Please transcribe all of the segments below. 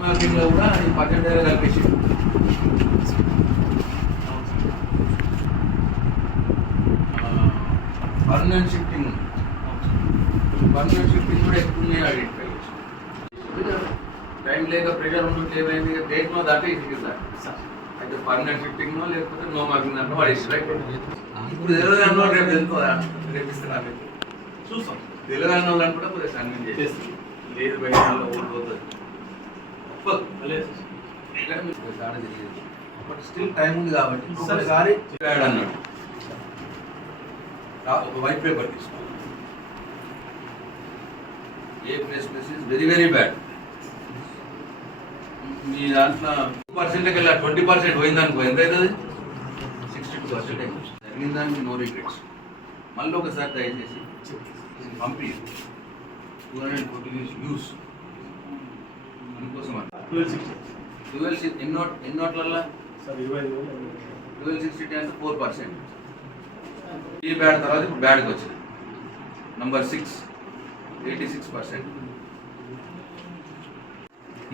మార్కెట్లో కూడా ఈ పర్సెంటేజ్ కలిపేసి పర్మనెంట్ షిఫ్టింగ్ కూడా ఎక్కువ ఐడెంటిఫై చేసి టైం లేక ప్రెషర్ ఉంటుంది ఏమైంది డేట్నో దాటే ఇసుకుందా అయితే పర్మనెంట్ షిఫ్టింగ్నో లేకపోతే నో మార్కింగ్ దాంట్లో పడేసి రైట్ ఇప్పుడు తెలంగాణలో రేపు తెలుసుకోదా రేపిస్తున్నారు చూస్తాం తెలంగాణ వాళ్ళని కూడా కొద్దిగా కన్విన్స్ చేసేసి లేదు బయట ఓడిపోతుంది బట్ స్టిల్ టైం ఉంది కాబట్టి ఒకసారి అన్నాడు ఒక వైట్ పేపర్ తీసుకో a place is very very bad మీ దాంట్లో 2%కి వెళ్ళా 20% పోయిందనుకో ఎంత అవుతుంది 62% జరిగిన దానికి నో రిగ్రెట్స్ మళ్ళీ ఒకసారి దయచేసి పంపి 240 యూస్ అందుకోసం 12 ఎన్నోట్లల్లా 1260 అంటే 4%. ఈ బ్యాడ్ తర్వాత ఇప్పుడు బ్యాడ్కి వచ్చింది నంబర్ 6 86%.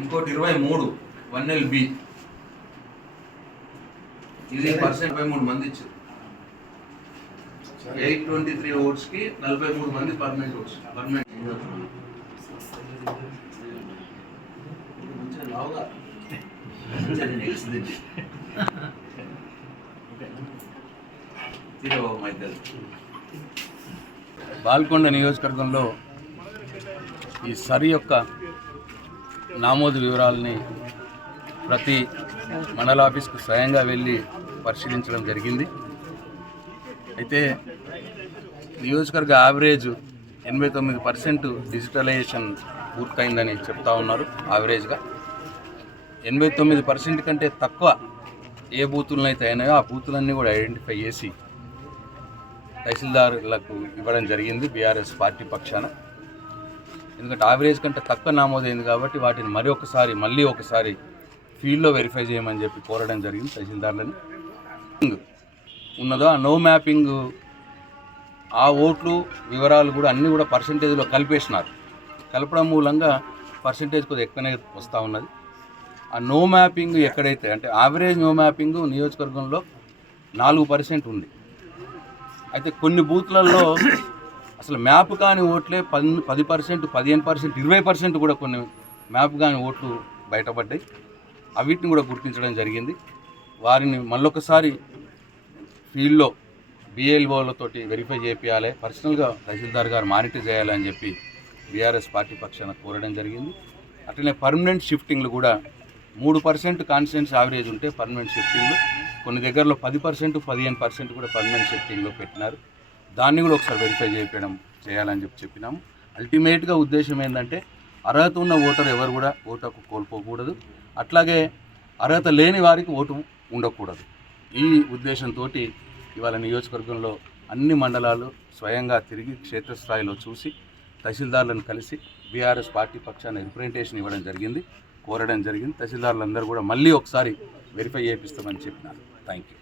ఇంకోటి 23 1LB ఇది పర్సెంట్ 23 మంది ఇచ్చారు 823 ఓట్స్కి 43 మంది పర్మనెంట్ ఓట్స్ పర్మనెంట్ లావుగా బాల్కొండ నియోజకవర్గంలో ఈ సరి యొక్క నామోదు వివరాలని ప్రతి మండల ఆఫీస్కు స్వయంగా వెళ్ళి పరిశీలించడం జరిగింది. అయితే నియోజకవర్గ యావరేజ్ 89% డిజిటలైజేషన్ పూర్తయిందని చెప్తా ఉన్నారు. యావరేజ్గా 89% కంటే తక్కువ ఏ బూతులను అయితే అయినాయో ఆ బూతులన్నీ కూడా ఐడెంటిఫై చేసి తహసీల్దార్లకు ఇవ్వడం జరిగింది బీఆర్ఎస్ పార్టీ పక్షాన. ఎందుకంటే యావరేజ్ కంటే తక్కువ నమోదైంది కాబట్టి వాటిని మళ్ళీ ఒకసారి ఫీల్డ్లో వెరిఫై చేయమని చెప్పి కోరడం జరిగింది తహసీల్దార్లని. ఉన్నదో ఆ నో మ్యాపింగ్ ఆ ఓట్లు వివరాలు కూడా అన్నీ కూడా పర్సంటేజ్లో కలిపేసినారు. కలపడం మూలంగా పర్సంటేజ్ కొద్దిగా ఎక్కువనే వస్తూ ఉన్నది. ఆ నో మ్యాపింగ్ ఎక్కడైతే అంటే యావరేజ్ నో మ్యాపింగ్ నియోజకవర్గంలో 4% ఉంది. అయితే కొన్ని బూత్లలో అసలు మ్యాప్ కాని ఓట్లే 10%, 15%, 20% కూడా కొన్ని మ్యాప్ కాని ఓట్లు బయటపడ్డాయి. అవిటిని కూడా గుర్తించడం జరిగింది. వారిని మళ్ళొకసారి ఫీల్డ్లో బిఎల్ఓలతోటి వెరిఫై చేయాలి, పర్సనల్గా తహసీల్దార్ గారు మానిటర్ చేయాలి అని చెప్పి బీఆర్ఎస్ పార్టీ పక్షాన కోరడం జరిగింది. అట్లనే పర్మనెంట్ షిఫ్టింగ్లు కూడా 3% కాన్స్టిట్యున్సీ యావరేజ్ ఉంటే పర్మనెంట్ షిఫ్టింగ్లు కొన్ని దగ్గరలో 10%, 15% కూడా పర్మనెంట్ షిఫ్టింగ్లో పెట్టినారు. దాన్ని కూడా ఒకసారి వెరిఫై చేయాలని చెప్పినాము. అల్టిమేట్గా ఉద్దేశం ఏంటంటే అర్హత ఉన్న ఓటర్ ఎవరు కూడా ఓటు హక్కు కోల్పోకూడదు, అట్లాగే అర్హత లేని వారికి ఓటు ఉండకూడదు. ఈ ఉద్దేశంతో ఇవాళ నియోజకవర్గంలో అన్ని మండలాలు స్వయంగా తిరిగి క్షేత్రస్థాయిలో చూసి తహసీల్దార్లను కలిసి బీఆర్ఎస్ పార్టీ పక్షాన రిప్రజెంటేషన్ ఇవ్వడం జరిగింది, కోరడం జరిగింది. తహసీల్దార్లందరూ కూడా మళ్ళీ ఒకసారి వెరిఫై చేపిస్తామని చెప్పినారు. Thank you.